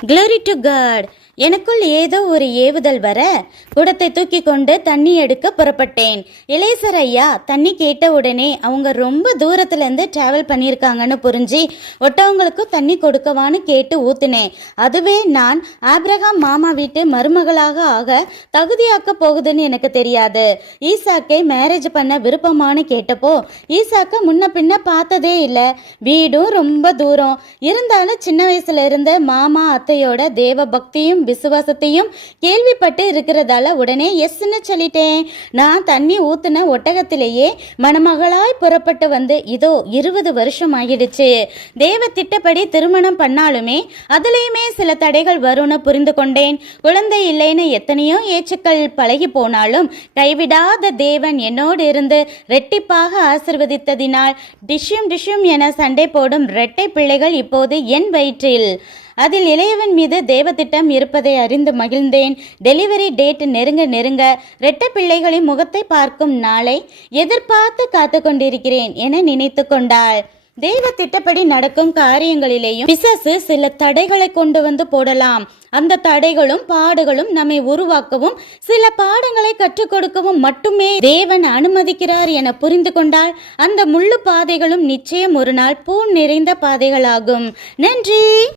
Glory to God. எனக்குள் ஏதோ ஒரு ஏவுதல் வர குடத்தை தூக்கி கொண்டு தண்ணி எடுக்க புறப்பட்டேன். இளையசர் ஐயா தண்ணி கேட்ட உடனே அவங்க ரொம்ப தூரத்துலேருந்து ட்ராவல் பண்ணியிருக்காங்கன்னு புரிஞ்சு ஒட்டவங்களுக்கும் தண்ணி கொடுக்கவான்னு கேட்டு ஊத்துனேன். அதுவே நான் ஆப்ரஹாம் மாமா வீட்டு மருமகளாக ஆக தகுதியாக்க போகுதுன்னு எனக்கு தெரியாது. ஈசாக்கை மேரேஜ் பண்ண விருப்பமானு கேட்டப்போ ஈசாக்கை முன்ன பின்ன பார்த்ததே இல்லை. வீடும் ரொம்ப தூரம் இருந்தாலும் சின்ன வயசுல இருந்த மாமா அத்தையோட தேவ பக்தியும் விசுவாசத்தையும் கேள்விப்பட்டு இருக்கிறதால உடனே எஸ்ன்னு சொல்லிட்டேன். நான் தண்ணி ஊத்துன ஒட்டகத்திலேயே மணமகளாய் புறப்பட்டு வந்து இதோ 20 வருஷம் ஆகிடுச்சு. தேவ திட்டப்படி திருமணம் பண்ணாலுமே அதுலேயுமே சில தடைகள் வரும்னு புரிந்து கொண்டேன். குழந்தை இல்லைன்னு எத்தனையோ ஏச்சுக்கள் பழகி போனாலும் கைவிடாத தேவன் என்னோடு இருந்து ரெட்டிப்பாக ஆசிர்வதித்ததினால் டிஷ்யூம் என சண்டை போடும் இரட்டை பிள்ளைகள் இப்போது என் வயிற்றில். அதில் இளையவன் மீது தேவத்திட்டம் இருப்பதை அறிந்து மகிழ்ந்தேன். டெலிவரி டேட் நெருங்க இரட்டை பிள்ளைகளின் முகத்தை பார்க்கும் நாளை எதிர்பார்த்து காத்து கொண்டிருக்கிறேன் என நினைத்து கொண்டாள். தெய்வ திட்டப்படி நடக்கும் காரியங்களிலேயும் பிசாசு சில தடைகளை கொண்டு வந்து போடலாம். அந்த தடைகளும் பாடுகளும் நம்மை உருவாக்கவும் சில பாடங்களை கற்றுக் கொடுக்கவும் மட்டுமே தேவன் அனுமதிக்கிறார் என புரிந்து கொண்டால் அந்த முள்ளு பாதைகளும் நிச்சயம் ஒரு நாள் பூ நிறைந்த பாதைகளாகும். நன்றி.